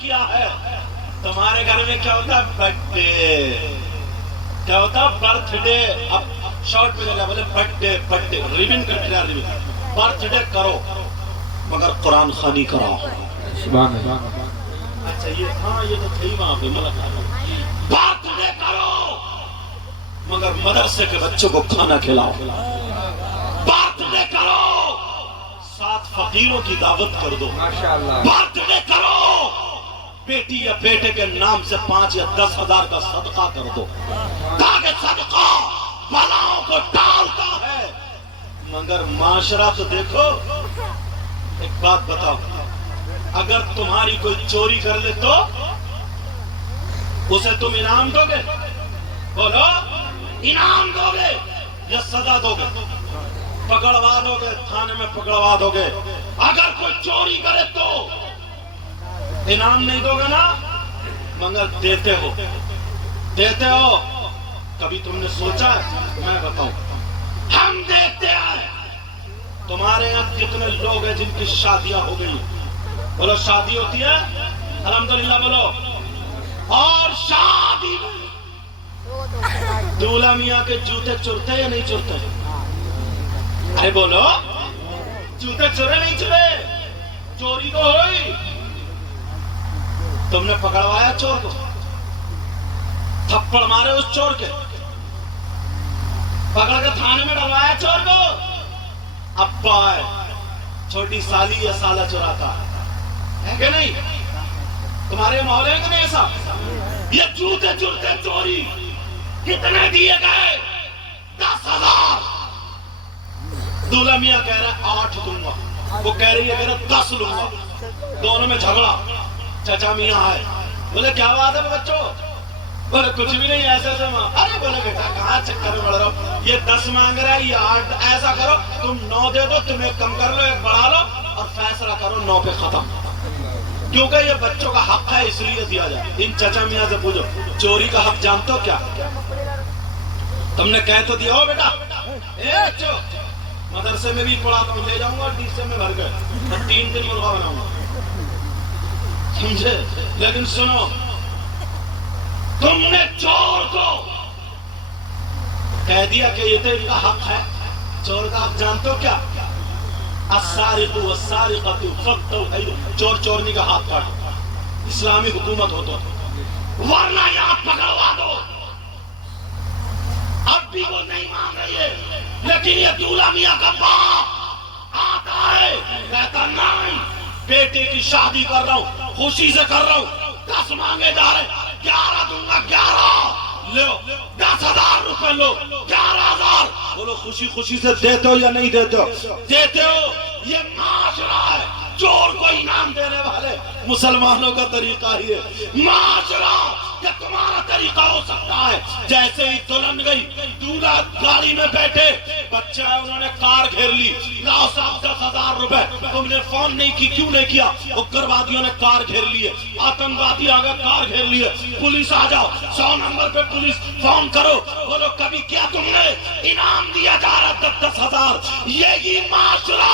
کیا ہے. تمہارے گھر میں کیا ہوتا ہے؟ Birth day. کیا ہوتا ہے؟ Birth day. اب شارٹ میں جگہ بولے برتھ ڈے ریبن کٹ رہا ریبن. برتھ ڈے کرو مگر قرآن خوانی کراؤ. اچھا یہ ہاں یہ تو تھی وہاں پہ ملک. برتھ ڈے کرو مگر مدرسے کے بچوں کو کھانا کھلاؤ. برتھ ڈے کرو 7 فقیروں کی دعوت کر دو. برتھ ڈے کرو بیٹی یا بیٹے کے نام سے 5 یا 10 ہزار کا صدقہ کر دو تاکہ صدقہ بلاؤں کو ٹالتا ہے. مگر معاشرہ تو دیکھو. ایک بات بتاؤ, اگر تمہاری کوئی چوری کر لے تو اسے تم انعام دو گے؟ بولو, انعام دو گے یا سزا دو گے؟ پکڑوا دو گے, تھانے میں پکڑوا دو گے. اگر کوئی چوری کرے تو انعام نہیں دو گے نا, مگر دیتے ہو. دیتے ہو. کبھی تم نے سوچا ہے؟ میں بتاؤں, ہم دیکھتے ہیں تمہارے یہاں کتنے لوگ ہیں جن کی شادیاں ہو گئی. بولو شادی ہوتی ہے الحمدللہ بولو. اور شادی دولہا میاں کے جوتے چرتے یا نہیں چرتے؟ ارے بولو, جوتے چورے نہیں چورے؟ چوری تو ہوئی. تم نے پکڑوایا چور کو, تھپڑ مارے اس چور کے, پکڑ کے تھانے میں ڈلوایا چور کو. ابا ہے, چھوٹی سالی یا سالہ چوراتا ہے کہ نہیں؟ تمہارے محلے میں نہیں ایسا؟ یہ جوتے چرتے چوری کتنے دیے گئے؟ 10,000. دولہا میاں کہہ رہا ہے 8 دوں گا, وہ کہہ رہی ہے کہ 10 لوں گا. دونوں میں جھگڑا. چچا میاں آئے, بولے کیا بات ہے بچوں؟ بولے کچھ بھی نہیں, ایسے ایسے ماں. ارے بولے بیٹا کہاں چکر میں پڑ رہا ہو, یہ 10 مانگ رہا ہے, یہ 8. ایسا کرو تم 9 دے دو, تم ایک کم کر لو, ایک بڑھا لو اور فیصلہ کرو 9 پہ ختم. کیونکہ یہ بچوں کا حق ہے اس لیے دیا جائے. ان چچا میاں سے پوچھو چوری کا حق جانتے ہو کیا؟ تم نے کہہ تو دیا ہو بیٹا, اے بچو مدرسے میں بھی پڑھاتا ہوں, لے جاؤں گا ٹیچر میں بھر گئے, 3 دن مرغا بناؤں گا, سمجھے؟ لیکن سنو, تم نے چور کو کہہ دیا کہ یہ تو ان کا حق ہے. چور کا حق جانتے ہو کیا؟ السارق والسارقۃ فاقطعوا ایدیہما. چور چورنی کا ہاتھ کاٹو. اسلامی حکومت ہو تو, ورنہ یہاں پکڑوا دو. اب بھی وہ نہیں مان رہی ہے, لیکن یہ دولہا میاں کا باپ آتا ہے کہتا نہیں, بیٹے کی شادی کر رہا ہوں, خوشی سے کر رہا ہوں, 10 مانگے جا رہے, 11 دوں گا. 11 لو, 10,000 روپے لو, 11,000. بولو خوشی خوشی سے دیتے ہو یا نہیں دیتے ہو؟ دیتے ہو. یہ معاشرہ ہے. چور کو انعام دینے والے مسلمانوں کا طریقہ ہی ہے. معاشرہ کہ تمہارا طریقہ ہو سکتا ہے جیسے ہی دلہن گئی, دولہا گاڑی میں بیٹھے, بچہ ہے انہوں نے کار گھیر لی, لاؤ صاحب 10,000 روپے. تم نے فون نہیں کی, کیوں نہیں کیا؟ اگروادیوں نے کار گھیر لی ہے, آتنکوادی آ گئے, کار گھیر لی ہے, پولیس آ جاؤ, 100 نمبر پہ پولیس فون کرو. بولو کبھی کیا تم نے انعام دیا جا رہا 10,000؟ یہی معاشرہ.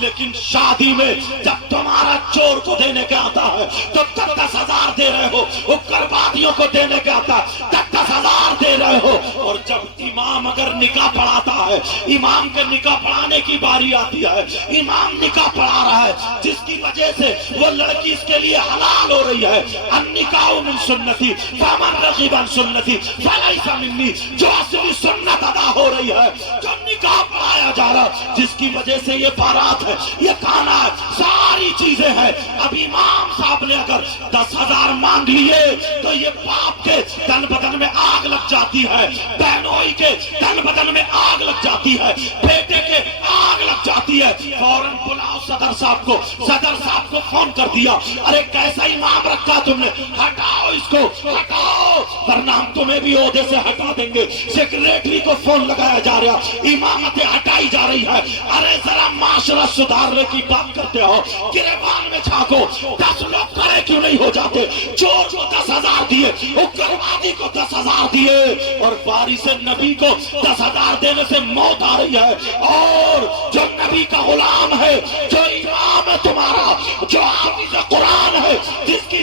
لیکن شادی میں جب تمہارا چور کو دینے کے آتا ہے تو 10,000 دے رہے ہو, اگروادیوں کو دینے کے آتا ہے 10,000 دے رہے ہو. اور جب امام اگر نکاح پڑھاتا ہے, امام کے نکاح پڑھانے کی باری آتی ہے, امام نکاح پڑھا رہا ہے جس کی وجہ سے وہ لڑکی اس کے لیے حلال ہو رہی ہے. النکاح من سنتی فمن رغب عن سنتی فلیس منی. جو اصلی سنت ادا ہو رہی ہے, جو نکاح پڑھایا جا رہا, جس کی وجہ سے یہ بارات ہے, یہ کھانا ہے, ساری چیزیں ہیں. اب امام صاحب نے اگر 10,000 مانگ لیے تو یہ باپ کے تن بدن میں آگ لگ جاتی ہے, بہنوئی کے تن بدن میں آگ لگ جاتی ہے, بیٹے کے آگ لگ جاتی ہے. فوراً بلاؤ صدر صاحب کو. صدر صاحب کو فون کر دیا, ارے کیسا امام رکھا تم نے, ہٹاؤ اس کو, ہٹاؤ ورنہ ہم تمہیں بھی عہدے سے ہٹا دیں گے. سیکریٹری کو فون لگایا جا رہا, امامتیں ہٹائی جا رہی ہے. ارے ذرا معاشرہ سدھارنے کی بات کرتے ہو, گریبان میں جھانکو, 10 لوگ کھڑے کیوں نہیں ہو جاتے؟ چور کو 10,000 دیے, اگروادی کو 10,000 دیے, اور وارث نبی کو 10,000 دینے سے موت آ رہی ہے. اور جو نبی کا غلام ہے, جو امام ہے تمہارا, جو حافظ قرآن ہے, جس کی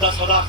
10,000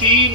3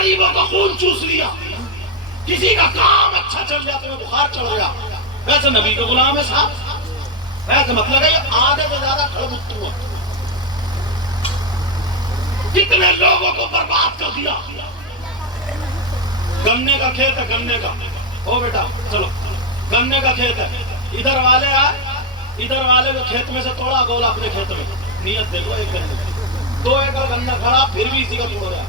غریبوں کا خون چوس لیا، کسی کا کام اچھا چل جاتا ہے بخار چڑھ گیا، ویسے نبی کا غلام ہے صاحب، ویسے مطلب ہے یہ آدھے سے زیادہ کھڑبتو ہے، کتنے لوگوں کو برباد کر دیا۔ گنے کا کھیت ہے، گنے کا، او بیٹا چلو، گنے کا کھیت ہے، ادھر والے آئے، ادھر والے کو کھیت میں سے توڑا، گولا اپنے کھیت میں، نیت دیکھو ایک گنے 2 ایکڑ گنا کھڑا، پھر بھی اسی کا توڑ رہا۔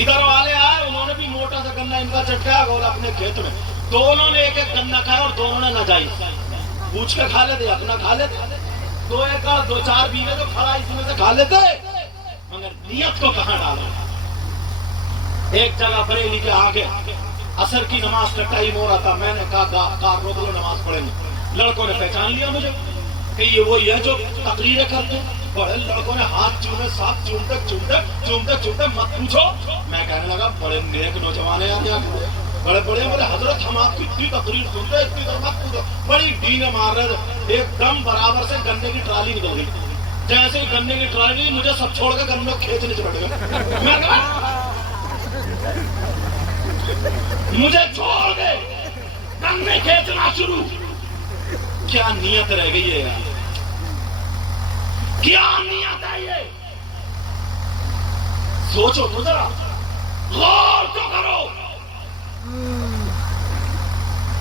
ادھر والے آئے، انہوں نے بھی موٹا سا گنا ان کا چٹکایا، گولا اپنے کھیت میں، دونوں نے ایک ایک گنا کھایا اور دونوں نے ناجائز پوچھ کے کھا لیتے، اپنا کھا لیتے، 2 ایکڑ 2-4 بیگھے جو کھڑا اس میں سے کھا لیتے، مگر نیت کو کہاں ڈالا۔ ایک جگہ بریلی کے آگے عصر کی نماز کا ٹائم ہو رہا تھا، میں نے کہا کار روک لو، نماز پڑھیں گے۔ لڑکوں نے پہچان لیا مجھے کہ یہ وہی ہے جو تقریریں کرتے ہیں، بڑے لڑکوں نے ہاتھ چومے، ساتھ چومتے چومتے چومتے مت پوچھو۔ میں کہنے لگا بڑے نیک نوجوان ہیں یار، بڑے بڑے بولے حضرت ہم آپ کی اتنی تقریر سنتے، اتنی دیر مت پوچھو، بڑی ڈینگیں مار رہے تھے، ایک دم برابر سے گنے کی ٹرالی نکل گئی، جیسے ہی گنے کی ٹرالی مجھے سب چھوڑ کے گنے کھینچنے چڑھ گئے، میں کہا مجھے چھوڑ دے، گنے کھینچنا شروع۔ کیا نیت رہ گئی ہے یار، کیا نیت ہے یہ، سوچو تو ذرا، غور تو کرو۔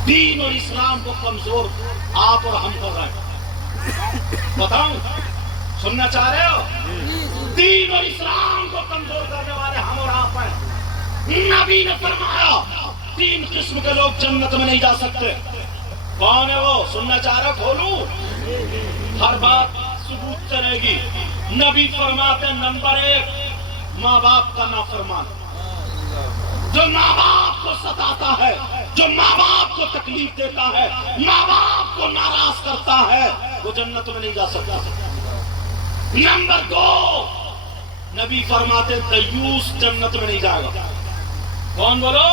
دین اور اسلام کو کمزور آپ اور ہم کر رہے ہیں، بتاؤں سننا چاہ رہے ہو؟ دین اور اسلام کو کمزور کرنے والے ہم اور آپ ہیں۔ نبی نے فرمایا 3 قسم کے لوگ جنت میں نہیں جا سکتے۔ کون ہے وہ؟ سننا چاہ رہے ہو؟ کھولوں، ہر بات ثبوت چلے گی۔ نبی فرماتے ہیں نمبر 1 ماں باپ کا نافرمان، جو ماں باپ کو ستاتا ہے، جو ماں باپ کو تکلیف دیتا ہے، ماں باپ کو ناراض کرتا ہے، وہ جنت میں نہیں جا سکتا۔ نمبر 2 نبی فرماتے دیوس جنت میں نہیں جائے گا۔ کون بولو؟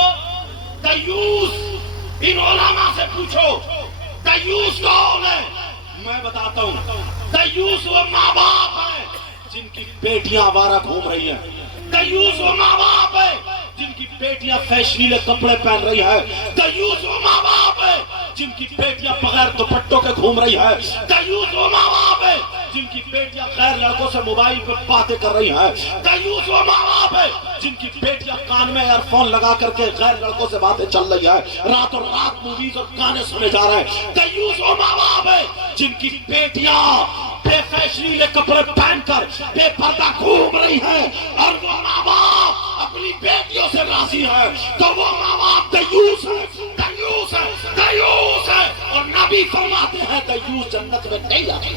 دیوس۔ ان علماء سے پوچھو دیوس کون ہے؟ میں بتاتا ہوں، دیوس وہ ماں باپ ہے جن کی بیٹیاں آوارہ گھوم رہی ہیں، دیوس وہ ماں باپ ہے جن کی بیٹیاں فیشنیلے کپڑے پہن رہی ہے، دیوس وہ ماں باپ ہے جن کی بیٹیاں بغیر دوپٹوں کے گھوم رہی ہے، دیوس وہ ماں باپ ہے جن کی بیٹیاں غیر لڑکوں سے موبائل پہ باتیں کر رہی ہیں، دیوس وہ ماں باپ ہے جن کی بیٹیاں کان میں ایئر فون لگا کر کے غیر لڑکوں سے باتیں چل رہی ہے، رات اور رات موویز اور گانے سنے جا رہے ہیں، دیوس وہ ماں باپ ہے جن کی بیٹیاں بے فیشنیلے کپڑے پہن کر بے پردہ گھوم رہی ہیں، اور وہ ماں باپ اپنی بیٹیوں سے راضی ہے، تو وہ ماں باپ دیوس ہے، دیوس ہے، دیوس ہے۔ اور نبی فرماتے ہیں دیوس جنت میں نہیں جاتے۔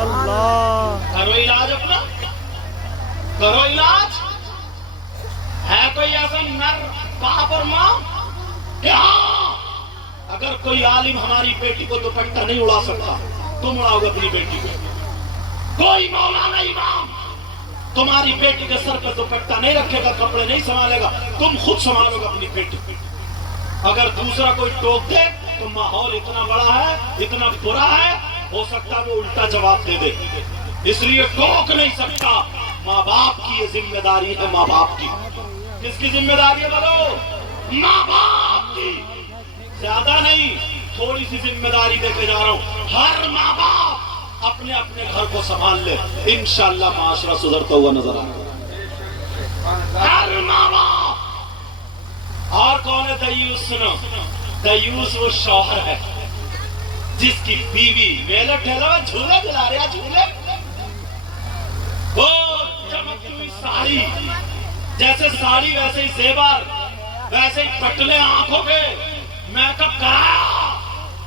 اللہ کرو علاج اپنا، کرو علاج۔ ہے کوئی ایسا نر باپ اور ماں کہ ہاں اگر کوئی عالم ہماری بیٹی کو دوپٹہ نہیں اڑا سکتا، تم اڑاؤ گے اپنی بیٹی کو؟ کوئی مولانا امام تمہاری بیٹی کے سر پہ دوپٹہ نہیں رکھے گا، کپڑے نہیں سنبھالے گا، تم خود سنبھالو گے اپنی بیٹی کو۔ اگر دوسرا کوئی ٹوک دے تو ماحول اتنا بڑا ہے، اتنا برا ہے، ہو سکتا ہے وہ الٹا جواب دے دے، اس لیے ٹوک نہیں سکتا۔ ماں باپ کی یہ ذمہ داری ہے، ماں باپ کی۔ کس کی ذمہ داری ہے بولو؟ ماں باپ کی۔ زیادہ نہیں، تھوڑی سی ذمہ داری دے کے جا رہا ہوں، ہر ماں باپ اپنے اپنے گھر کو سنبھال لے، انشاءاللہ معاشرہ سدھرتا ہوا نظر آئے گا۔ ہر ماں باپ۔ اور کون ہے دیوس؟ سنو، دیوس وہ شوہر ہے جس کی بیوی میلے ٹھیلے میں جھولے دلا رہا، جھولے، وہ چمکتی ہوئی ساڑی، جیسے ساڑی ویسے ہی زیور، ویسے ہی پٹلے آنکھوں کے، میک اپ کرایا۔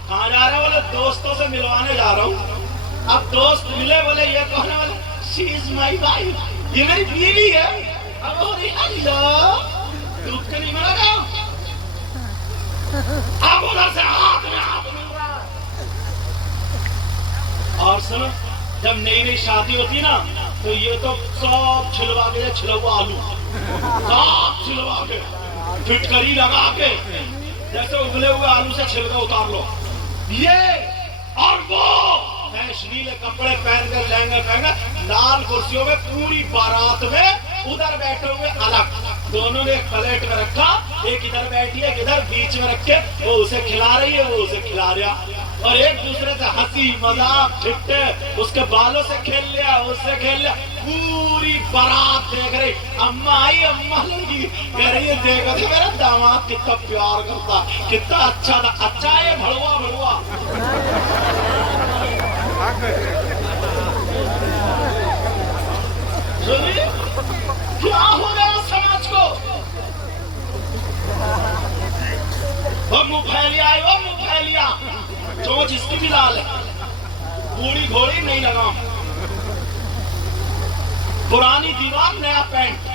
کہاں جا رہے؟ بولے دوستوں سے ملوانے جا رہا ہوں۔ اب دوست ملے، بولے یہ کون ہے؟ بولے شی از مائی وائف، یہ میری بیوی ہے۔ اب ہو رہی ہیلو، دودھ کے نہیں ملا گا، اب ادھر سے ہاتھ میں ہاتھ مل رہا ہے۔ اور سنو، جب نئی نئی شادی ہوتی نا تو یہ تو سب چھلوا کے، چھلوا آلو سب چھلوا کے، پھٹکری لگا کے، جیسے ابلے ہوئے آلو سے چھلکا اتار لو، یہ اور وہ فیشنیلے کپڑے پہن کر، لہنگے پہن کر، لال کرسیوں میں پوری بارات میں ادھر بیٹھے ہوئے الگ، دونوں نے ایک پلیٹ میں رکھا، ایک ادھر بیٹھی ہے، ادھر بیچ میں رکھ کے وہ اسے کھلا رہی ہے، وہ اسے کھلا رہا، اور ایک دوسرے سے ہنسی مذاق ٹھٹے، اس کے بالوں سے کھیل لیا، اس سے کھیل لیا، پوری بارات دیکھ رہی، اماں آئی، اماں لگی، کہہ رہی ہے دیکھا تھا میرا داماد کتنا پیار کرتا، کتنا اچھا تھا، اچھا ہے بھڑوا بھڑوا۔ کیا ہو گیا سماج کو؟ وہ منہ پھیلیا ہے، وہ منہ پھیلیا، چونچ اس کی بھی لال ہے، بوڑھی گھوڑی نہیں لگاؤں، پرانی دیوار نیا پینٹ،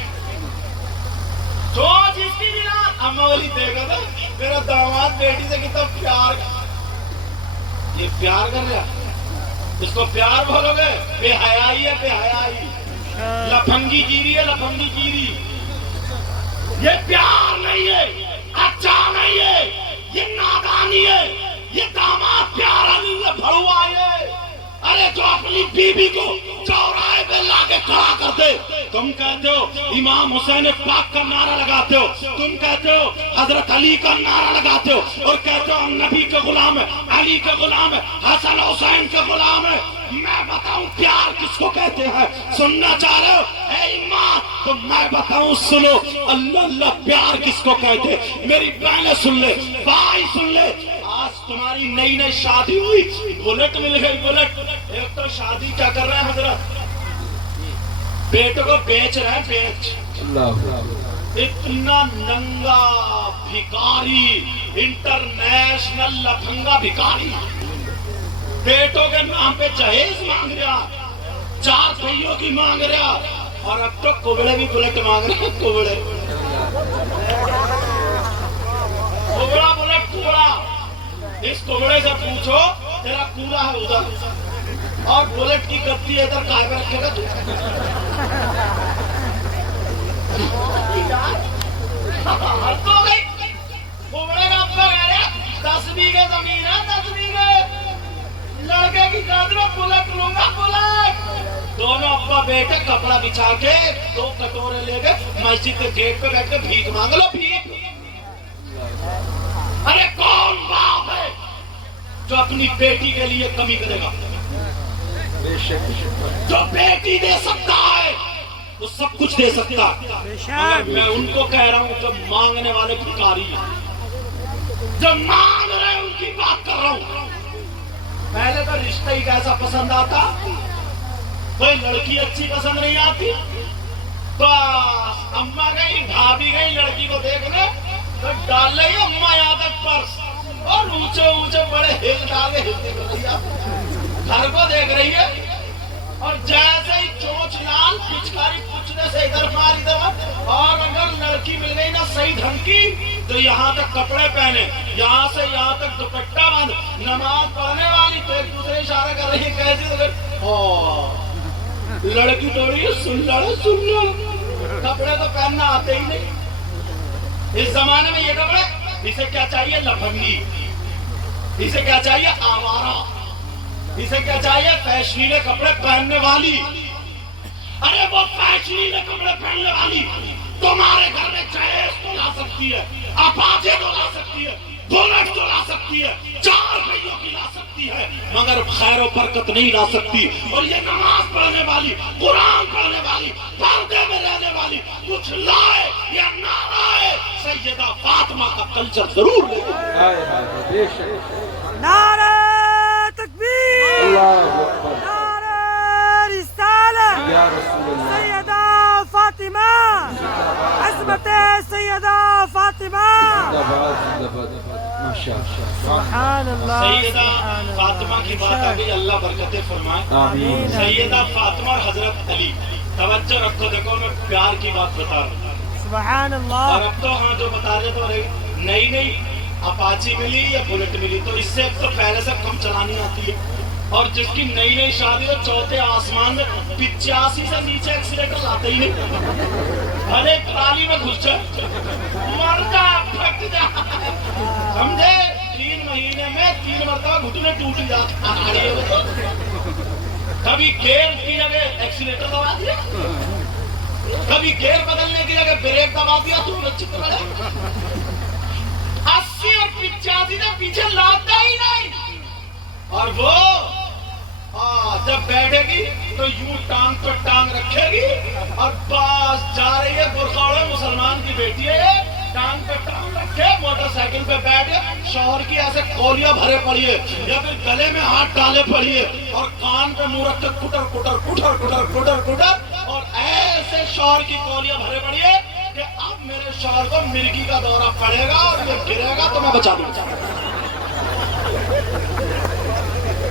چونچ اس کی بھی لال۔ اماں والی دیکھا تھا میرا داماد بیٹی سے کتنا پیار، یہ پیار کر رہا، اس کو پیار بولو گے؟ بے حیائی ہے، بے حیائی، لفنگی گیری ہے، لفنگی گیری، یہ پیار نہیں ہے، اچھا نہیں ہے، یہ نادانی ہے، یہ داماد پیارا نہیں ہے، بھڑوا ہے۔ ارے جو اپنی بیوی کو چوراہے پہ لا کے کھڑا کر دے، تم کہتے ہو امام حسین پاک کا نعرہ لگاتے ہو، تم کہتے ہو حضرت علی کا نعرہ لگاتے ہو، اور کہتے ہو ہم نبی کے غلام ہیں، علی کے غلام ہیں، حسن حسین کے غلام ہیں۔ میں بتاؤں پیار کس کو کہتے ہیں؟ سننا چاہ رہے ہو اے ایمان؟ تو میں بتاؤں سنو، اللہ اللہ پیار کس کو کہتے ہیں؟ میری بہنیں سن لے، بھائی سن لے، آج تمہاری نئی نئی شادی ہوئی، بلٹ مل گئی، بلٹ، ایک تو شادی کیا کر رہے ہیں حضرت؟ بیٹے کو بیچ رہے ہیں، بیچ، اتنا ننگا بھکاری، انٹرنیشنل لفنگا بھکاری، بیٹوں کے نام پہ جہیز مانگ رہا، 4 پہیوں کی مانگ رہا، اور اب تو کوبڑے بھی بلٹ مانگ رہے ہیں، کوبڑے، کوبڑا بلٹ کوبڑا۔ اس کوبڑے سے پوچھو تیرا کوڑا ہے ادھر، اور بلٹ کی گدی ادھر کائے پہ رکھے گا تو؟ حد ہو گئی، کوبڑے کا ابا کہہ رہے 10 بیگھے زمین ہے، 10 بیگھے، لڑکے کی گد میں بلٹ لوں گا، بلٹ۔ دونوں ابا بیٹے کپڑا بچھا کے 2 کٹورے لے گئے، مسجد کے گیٹ پہ بیٹھ کے بھیک مانگ لو، بھیک۔ ارے کون باپ ہے جو اپنی بیٹی کے لیے کمی کرے گا؟ جو بیٹی دے سکتا ہے وہ سب کچھ دے سکتا ہے، مگر میں ان کو کہہ رہا ہوں جو مانگنے والے بھکاری ہیں، جو مانگ رہے ہیں ان کی بات کر رہا ہوں۔ پہلے تو رشتہ ہی کیسا پسند آتا، کوئی لڑکی اچھی پسند نہیں آتی، بس اماں گئی، بھابھی گئی لڑکی کو دیکھنے، تو ڈال رہی ہے اماں یہاں تک پرس، اور اونچے اونچے بڑے ہل ڈالے، گھر کو دیکھ رہی ہے، اور جیسے ہی چونچ لال پچکاری پوچھنے سے ادھر مار ادھر، اور اگر لڑکی مل گئی نا صحیح ڈھنگ کی تو یہاں تک کپڑے پہنے، یہاں سے یہاں تک دوپٹہ باندھ، نماز پڑھنے والی تو ایک دوسرے اشارہ کر رہی ہے، کیسی لڑکی تھوڑی سن لڑ، کپڑے تو پہننا آتے ہی نہیں اس زمانے میں، یہ کپڑے، اسے کیا چاہیے؟ لفنگی، اسے کیا چاہیے؟ آوارہ، اسے کیا چاہیے؟ فیشنیلے کپڑے پہننے والی۔ ارے وہ فیشنیلے کپڑے پہننے والی تمہارے گھر میں جہیز تو لا سکتی ہے، اپاچے تو لا سکتی ہے، بلٹ تو لا سکتی ہے، 4 پہیوں کی لا سکتی ہے، مگر خیر و برکت نہیں لا سکتی۔ اور یہ نماز پڑھنے والی، قرآن پڑھنے والی، پردے میں رہنے والی، کچھ لائے یا نہ لائے، سیدہ فاطمہ کا کلچر ضرور لے۔ نعرہ تکبیر، نعرہ رسالت، سیدہ فاطمہ، عظمت سیدہ فاطمہ، سبحان اللہ۔ سیدہ فاطمہ کی بات آ گئی، اللہ برکتیں فرمائے۔ سیدہ فاطمہ اور حضرت علی، توجہ رکھو، دیکھو میں پیار کی بات بتا رہا ہوں، سبحان اللہ۔ اور اب تو ہاں جو بتا رہے تو نئی نئی اپاچی ملی یا بلٹ ملی، تو اس سے تو پہلے سے کم چلانی آتی ہے، اور جس کی نئی نئی شادی ہو 4تھے آسمان میں 85 سے نیچے ایکسیلیٹر لاتے ہی نہیں، بھلے ٹرالی میں گھس جائے، مر جا پھٹ جا، سمجھے؟ 3 مہینے میں 3 مرتبہ گھٹنے ٹوٹ جاتے، کبھی گیئر کی جگہ ایکسیلیٹر دبا دیا، کبھی کبھی گیئر بدلنے کی جگہ بریک دبا دیا تو بچے کو بڑے 80 اور 85 سے پیچھے لاتا ہی نہیں. اور وہ جب بیٹھے گی تو یوں ٹانگ پہ ٹانگ رکھے گی اور بس جا رہی ہے برخاڑے مسلمان کی بیٹی ہے, ٹانگ پہ ٹانگ رکھے موٹر سائیکل پہ بیٹھے, شوہر کی ایسے کولیاں بھرے پڑی ہے یا پھر گلے میں ہاتھ ڈالے پڑی ہے اور کان پہ منہ رکھ کے کٹر کٹر کٹر کٹر کٹر کٹر اور ایسے شوہر کی کولیاں بھرے پڑی ہے کہ اب میرے شوہر کو مرگی کا دورہ پڑے گا اور یہ گرے گا تو میں بچا دوں گا.